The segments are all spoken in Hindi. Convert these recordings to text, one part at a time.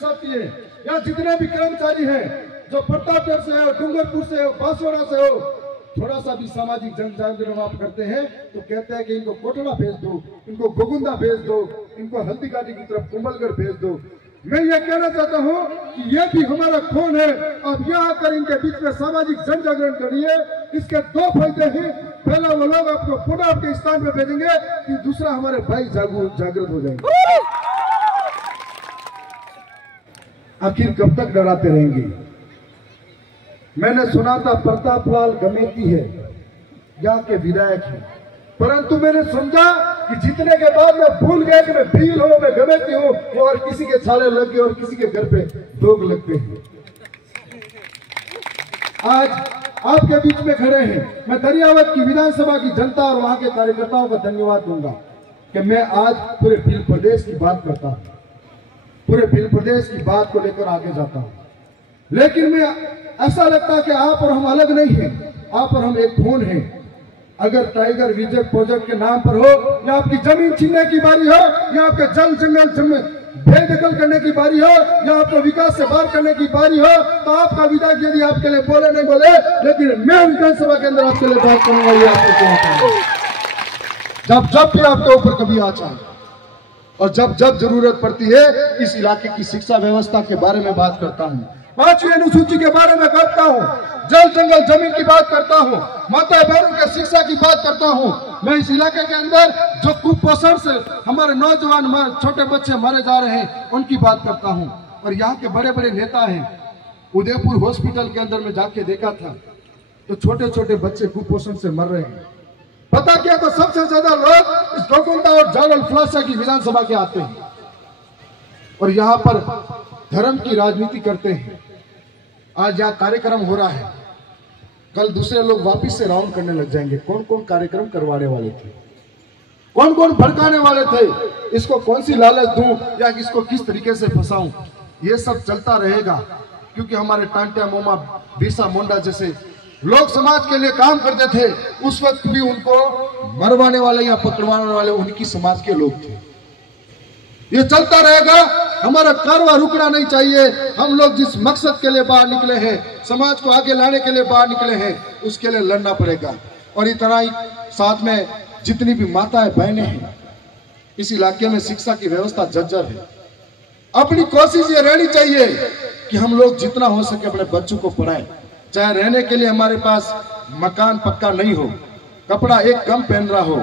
साथी है या जितने भी कर्मचारी हैं जो प्रतापगढ़ से हो, डूंगरपुर से हो, बांसवाड़ा से हो, थोड़ा सा भी सामाजिक जन जागरण आप करते हैं तो कहते हैं कि इनको कोटड़ा भेज दो, इनको गोगुंदा भेज दो, इनको हल्दी घाटी की तरफ कुंभलगढ़ भेज दो। मैं ये कहना चाहता हूँ कि ये भी हमारा खून है। अब यहाँ आकर इनके बीच में सामाजिक जन जागरण करिए। इसके दो फायदे हैं, पहला वो लोग आपको पुनः आपके स्थान पे भेजेंगे कि दूसरा हमारे भाई जागृत हो जाएंगे। आखिर कब तक डराते रहेंगे? मैंने सुना था प्रतापलाल गमेती है, यहाँ के विधायक हैं, परंतु मैंने समझा कि जीतने के बाद मैं भूल गया कि मैं भील हूं, मैं गमेती हूं और किसी के छाले लग गए और किसी के घर पे लोग लगते हैं। आज आपके बीच में खड़े हैं, मैं दरियावत की विधानसभा की जनता और वहां के कार्यकर्ताओं का धन्यवाद दूंगा कि मैं आज पूरे भील प्रदेश की बात करता हूं, पूरे भील प्रदेश की बात को लेकर आगे जाता हूं। लेकिन मैं ऐसा लगता है कि आप और हम अलग नहीं हैं, आप और हम एक खून हैं। अगर टाइगर रिजर्व प्रोजेक्ट के नाम पर हो या आपकी जमीन छीनने की बारी हो या आपके जल जंगल बेदखल करने की बारी हो या आपको विकास से बाहर करने की बारी हो, तो आपका विधायक यदि आपके लिए बोले नहीं बोले, लेकिन मैं विधानसभा के अंदर आपके लिए बात करूंगा। ये आपको जब भी आपके ऊपर कभी आ जाए और जब जरूरत पड़ती है, इस इलाके की शिक्षा व्यवस्था के बारे में बात करता हूँ, 5वीं अनुसूची के बारे में करता हूँ, जल जंगल जमीन की बात करता हूँ, माता बहनों के शिक्षा की बात करता हूँ। मैं इस इलाके के अंदर जो कुपोषण से हमारे नौजवान छोटे बच्चे मारे जा रहे हैं उनकी बात करता हूँ। और यहाँ के बड़े बड़े नेता हैं, उदयपुर हॉस्पिटल के अंदर में जाके देखा था तो छोटे छोटे बच्चे कुपोषण से मर रहे हैं। पता क्या, तो सबसे ज्यादा लोग इस गोकुंदा और जालल फलासा की विधानसभा के आते हैं और यहाँ पर धर्म की राजनीति करते हैं। आज यहाँ कार्यक्रम हो रहा है, कल दूसरे लोग वापिस से राउंड करने लग जाएंगे। कौन कौन कार्यक्रम करवाने वाले थे, कौन कौन भड़काने वाले थे, इसको कौन सी लालच दूं या इसको किस तरीके से फंसाऊं, ये सब चलता रहेगा। क्योंकि हमारे टांटिया मोमा बिरसा मुंडा जैसे लोग समाज के लिए काम करते थे, उस वक्त भी उनको मरवाने वाले या पकड़वाने वाले उनकी समाज के लोग थे। ये चलता रहेगा, हमारा कारवां रुकना नहीं चाहिए। हम लोग जिस मकसद के लिए बाहर निकले हैं, समाज को आगे लाने के लिए बाहर निकले हैं, उसके लिए लड़ना पड़ेगा। और इतना ही साथ में जितनी भी माताएं बहनें हैं, इस इलाके में शिक्षा की व्यवस्था जर्जर है। अपनी कोशिश ये रहनी चाहिए कि हम लोग जितना हो सके अपने बच्चों को पढ़ाएं। चाहे रहने के लिए हमारे पास मकान पक्का नहीं हो, कपड़ा एक कम पहन रहा हो,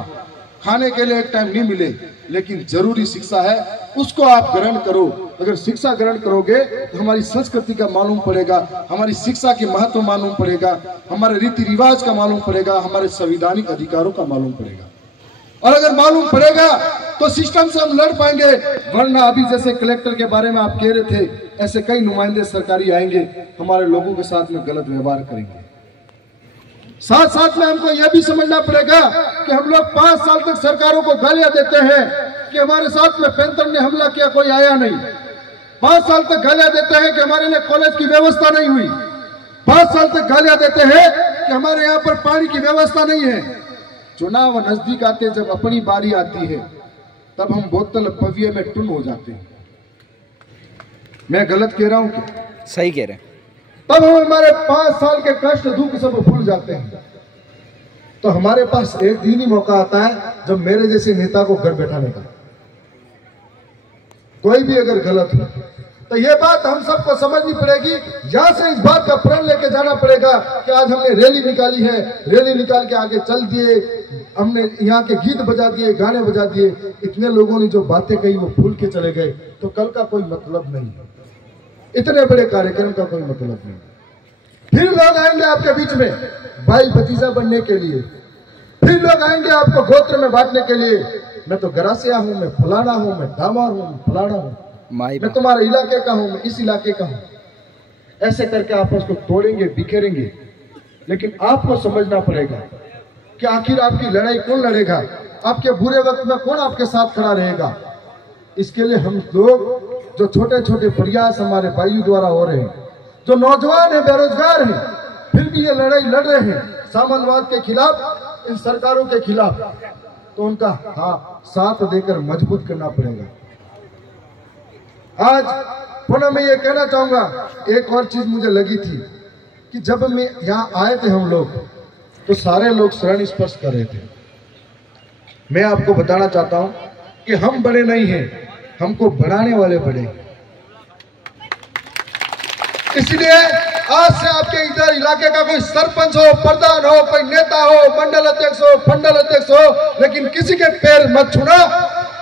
खाने के लिए एक टाइम नहीं मिले, लेकिन जरूरी शिक्षा है, उसको आप ग्रहण करो। अगर शिक्षा ग्रहण करोगे तो हमारी संस्कृति का मालूम पड़ेगा, हमारी शिक्षा के महत्व मालूम पड़ेगा, हमारे रीति रिवाज का मालूम पड़ेगा, हमारे संवैधानिक अधिकारों का मालूम पड़ेगा। और अगर मालूम पड़ेगा तो सिस्टम से हम लड़ पाएंगे। वरना अभी जैसे कलेक्टर के बारे में आप कह रहे थे, ऐसे कई नुमाइंदे सरकारी आएंगे, हमारे लोगों के साथ में गलत व्यवहार करेंगे। साथ साथ में हमको यह भी समझना पड़ेगा कि हम लोग 5 साल तक सरकारों को गालियां देते हैं कि हमारे साथ में पैंतन ने हमला किया, कोई आया नहीं। 5 साल तक गालियां देते हैं कि हमारे लिए कॉलेज की व्यवस्था नहीं हुई। 5 साल तक गालियां देते हैं कि हमारे यहाँ पर पानी की व्यवस्था नहीं है। चुनाव नजदीक आते, जब अपनी बारी आती है, तब हम बोतल पविये में टुन हो जाते हैं। मैं गलत कह रहा हूं क्या? सही कह रहे हैं। तब हम हमारे 5 साल के कष्ट दुख सब भूल जाते हैं। तो हमारे पास एक दिन ही मौका आता है जब मेरे जैसे नेता को घर बैठाने का। कोई भी अगर गलत हो तो ये बात हम सबको समझनी पड़ेगी। यहां से इस बात का प्रण लेके जाना पड़ेगा कि आज हमने रैली निकाली है, रैली निकाल के आगे चल दिए, हमने यहाँ के गीत बजा दिए, गाने बजा दिए, इतने लोगों ने जो बातें कही वो भूल के चले गए, तो कल का कोई मतलब नहीं है। इतने बड़े कार्यक्रम का कोई मतलब नहीं। फिर लोग आएंगे आपके बीच में भाई भतीजा बनने के लिए, फिर लोग आएंगे आपको गोत्र में बांटने के लिए। मैं तो गरासिया हूं, मैं फलाना हूं, मैं दामार हूं, मैं फलाना हूं, मैं तुम्हारे इलाके का हूं, मैं इस इलाके का हूं। ऐसे करके आपस को तोड़ेंगे, बिखेरेंगे। लेकिन आपको समझना पड़ेगा कि आखिर आपकी लड़ाई कौन लड़ेगा, आपके बुरे वक्त में कौन आपके साथ खड़ा रहेगा। इसके लिए हम लोग जो छोटे छोटे प्रयास हमारे भाइयों द्वारा हो रहे हैं, जो नौजवान है, बेरोजगार हैं, फिर भी ये लड़ाई लड़ रहे हैं सामंतवाद के खिलाफ, इन सरकारों के खिलाफ, तो उनका साथ देकर मजबूत करना पड़ेगा। आज पुनः मैं ये कहना चाहूंगा, एक और चीज मुझे लगी थी कि जब मैं यहाँ आए थे हम लोग, तो सारे लोग शरण स्पर्श कर रहे थे। मैं आपको बताना चाहता हूं कि हम बड़े नहीं हैं, हमको बनाने वाले बड़े हैं। इसलिए आज से आपके इधर इलाके का कोई सरपंच हो, प्रधान हो, कोई नेता हो, मंडल अध्यक्ष हो, मंडल अध्यक्ष हो, लेकिन किसी के पैर मत छूना।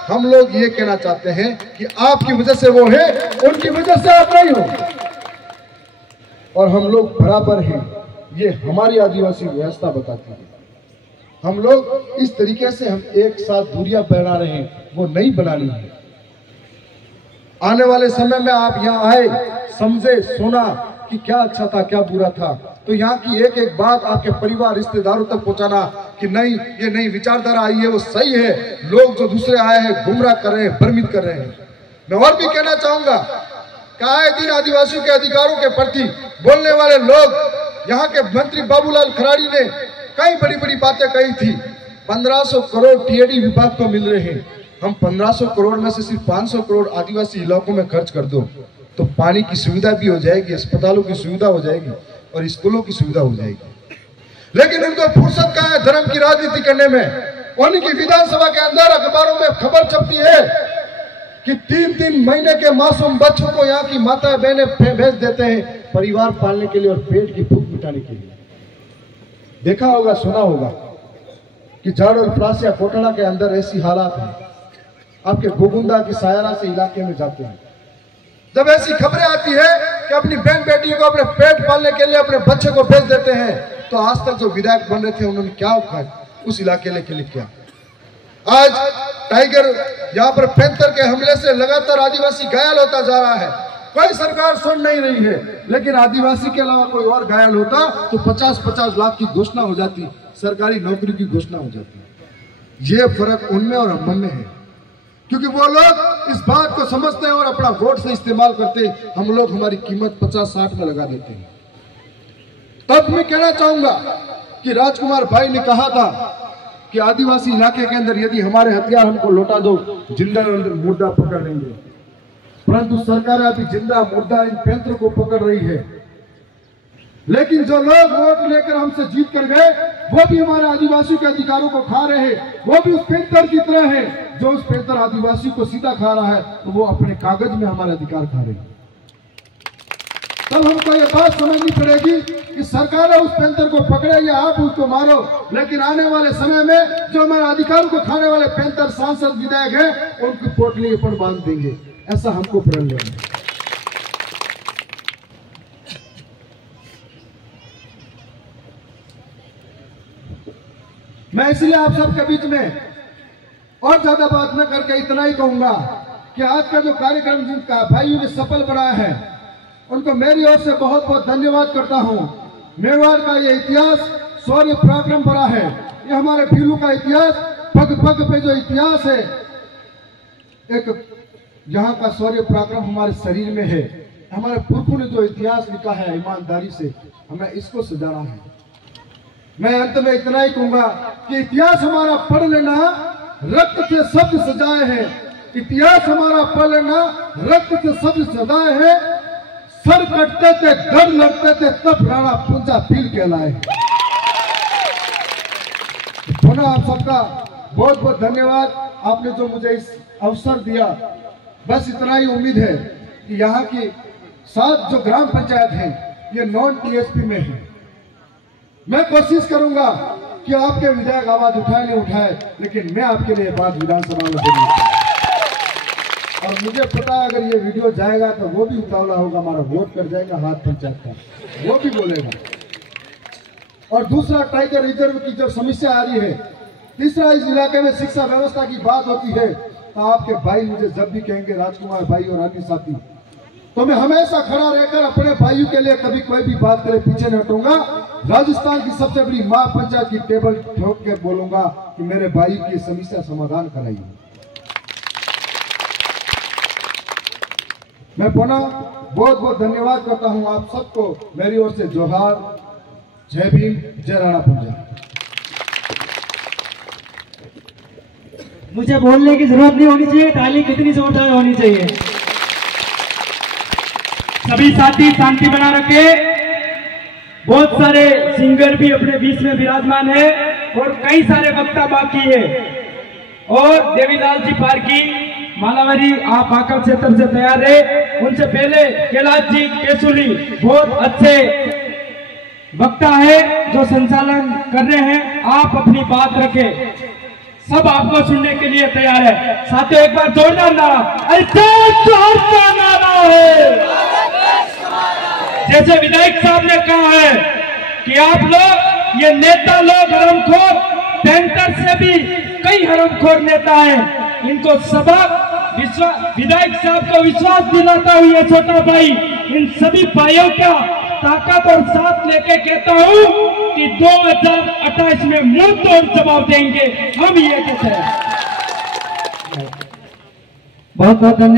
हम लोग ये कहना चाहते हैं कि आपकी वजह से वो है, उनकी वजह से आप नहीं हो, और हम लोग बराबर हैं। ये हमारी आदिवासी व्यवस्था बताती है। हम लोग इस तरीके से हम एक साथ दूरियां बना रहे हैं, वो नहीं बनानी है। आने वाले समय में आप यहाँ आए, समझे, सुना कि क्या अच्छा था, क्या बुरा था, तो यहाँ की एक एक बात आपके परिवार, रिश्तेदारों तक पहुंचाना कि नहीं, ये नई विचारधारा आई है, वो सही है। लोग जो दूसरे आए हैं गुमराह कर रहे हैं, भ्रमित कर रहे हैं। मैं और भी कहना चाहूंगा कि आए दिन आदिवासियों के अधिकारों के प्रति बोलने वाले लोग, यहाँ के मंत्री बाबूलाल खराड़ी ने कई बड़ी बड़ी बातें कही थी। 1500 करोड़ टीएडी विभाग को मिल रहे हैं। हम 1500 करोड़ में से सिर्फ 500 करोड़ आदिवासी इलाकों में खर्च कर दो तो पानी की सुविधा भी हो जाएगी, अस्पतालों की सुविधा हो जाएगी और स्कूलों की सुविधा हो जाएगी। लेकिन उनको फुर्सत कहाँ है धर्म की राजनीति करने में। उनकी विधानसभा के अंदर अखबारों में खबर छपती है कि 3-3 महीने के मासूम बच्चों को यहाँ की माता बहनें भेज देते हैं परिवार पालने के लिए और पेट की भूख मिटाने के लिए। देखा होगा, सुना होगा कि झाड़ और प्लासिया कोटड़ा के अंदर ऐसी हालात है। आपके गोगुंदा की सायरा से इलाके में जाते हैं, जब ऐसी खबरें आती है कि अपनी बहन बेटियों को अपने पेट पालने के लिए अपने बच्चे को भेज देते हैं, तो आज तक जो विधायक बन रहे थे उन्होंने क्या उस इलाके के लिए किया। आज टाइगर यहाँ पर पैंथर के हमले से लगातार आदिवासी घायल होता जा रहा है। कोई सरकार सुन नहीं रही है, लेकिन आदिवासी के अलावा कोई और घायल होता तो 50-50 लाख की घोषणा हो जाती, सरकारी नौकरी की घोषणा हो जाती। ये फर्क उनमें और हम में है, क्योंकि वो लोग इस बात को समझते हैं और अपना वोट से इस्तेमाल करते हैं। हम लोग हमारी कीमत 50-60 में लगा देते हैं। तब मैं कहना चाहूंगा कि राजकुमार भाई ने कहा था कि आदिवासी इलाके के अंदर यदि हमारे हथियार हमको लौटा दो, जिंदा मुर्दा पकड़ लेंगे। परंतु सरकार अभी जिंदा मुर्दा इन पैंथर को पकड़ रही है। लेकिन जो लोग वोट लेकर हमसे जीत कर गए, वो भी हमारे आदिवासी के अधिकारों को खा रहे हैं। वो भी उस पैंथर की तरह है, जो उस पैंथर आदिवासी को सीधा खा रहा है, तो वो अपने कागज में हमारे अधिकार खा रहे हैं। तब हमको ये बात समझनी पड़ेगी कि सरकार उस पैंथर को पकड़े या आप उसको मारो, लेकिन आने वाले समय में जो हमारे अधिकारों को खाने वाले पैंथर सांसद विधायक हैं, उनकी पोटली पर बांध देंगे। ऐसा हमको प्रण लेना है। मैं इसलिए आप सबके बीच में और ज्यादा बात न करके इतना ही कहूंगा कि आज का जो कार्यक्रम जिनका भाइयों ने सफल बनाया है, उनको मेरी ओर से बहुत बहुत धन्यवाद करता हूं। मेवाड़ का ये इतिहास शौर्य पराक्रम भरा है। ये हमारे भीलू का इतिहास, पग पग पे जो इतिहास है, एक यहाँ का शौर्य पराक्रम हमारे शरीर में है। हमारे पुरखों ने जो इतिहास लिखा है ईमानदारी से, हमें इसको सजाना है। मैं अंत में इतना ही कहूंगा कि इतिहास हमारा पढ़ लेना, रक्त से शब्द सजाए हैं। इतिहास हमारा पढ़ लेना, रक्त से शब्द सजाए हैं। सर कटते थे, डर लगते थे, तब राणा पुंजा पील कहलाए। पुनः आप सबका बहुत बहुत धन्यवाद, आपने जो मुझे इस अवसर दिया। बस इतना ही उम्मीद है कि यहाँ की 7 जो ग्राम पंचायत हैं, ये नॉन टीएसपी में है। मैं कोशिश करूंगा कि आपके विधायक आवाज उठाए नहीं उठाए, लेकिन मैं आपके लिए बात विधानसभा में बोलूंगा। और मुझे पता है अगर ये वीडियो जाएगा तो वो भी उतावला होगा, हमारा वोट कर जाएगा हाथ पंचायत का, वो भी बोलेगा। और दूसरा, टाइगर रिजर्व की जब समस्या आ रही है। तीसरा, इस इलाके में शिक्षा व्यवस्था की बात होती है, तो आपके भाई मुझे जब भी कहेंगे राजकुमार भाई और अन्य साथी, तो मैं हमेशा खड़ा रहकर अपने भाइयों के लिए कभी कोई भी बात करे पीछे नहीं हटूंगा। राजस्थान की सबसे बड़ी महापंचायत की टेबल ठोक के बोलूंगा कि मेरे भाई की समस्या समाधान कराइए। मैं पुनः बहुत बहुत धन्यवाद करता हूं आप सबको। मेरी ओर से जोहार, जय भीम, जय राणा पुंजा। मुझे बोलने की जरूरत नहीं होनी चाहिए, ताली कितनी जोरदार होनी चाहिए। सभी साथी शांति बना रखे। बहुत सारे सिंगर भी अपने बीच में विराजमान है और कई सारे वक्ता बाकी है। और देवीलाल जी पारकी, मालावरी, आप आकर क्षेत्र से तैयार है। उनसे पहले कैलाश जी केसुली बहुत अच्छे वक्ता है जो संचालन कर रहे हैं। आप अपनी बात रखें, सब आपको सुनने के लिए तैयार है। साथियों एक बार जोरदार नारा, का नारा है। जैसे विधायक साहब ने कहा है कि आप लोग, ये नेता लोग हरामखोर, पेंटर से भी कई हरामखोर नेता हैं, इनको सबक विधायक साहब को विश्वास दिलाता हुआ ये छोटा भाई इन सभी भाइयों का ताकत और साथ लेके कहता हूं कि 2028 में मुंह तोड़ जवाब देंगे हम, ये कहते हैं। बहुत बहुत धन्यवाद।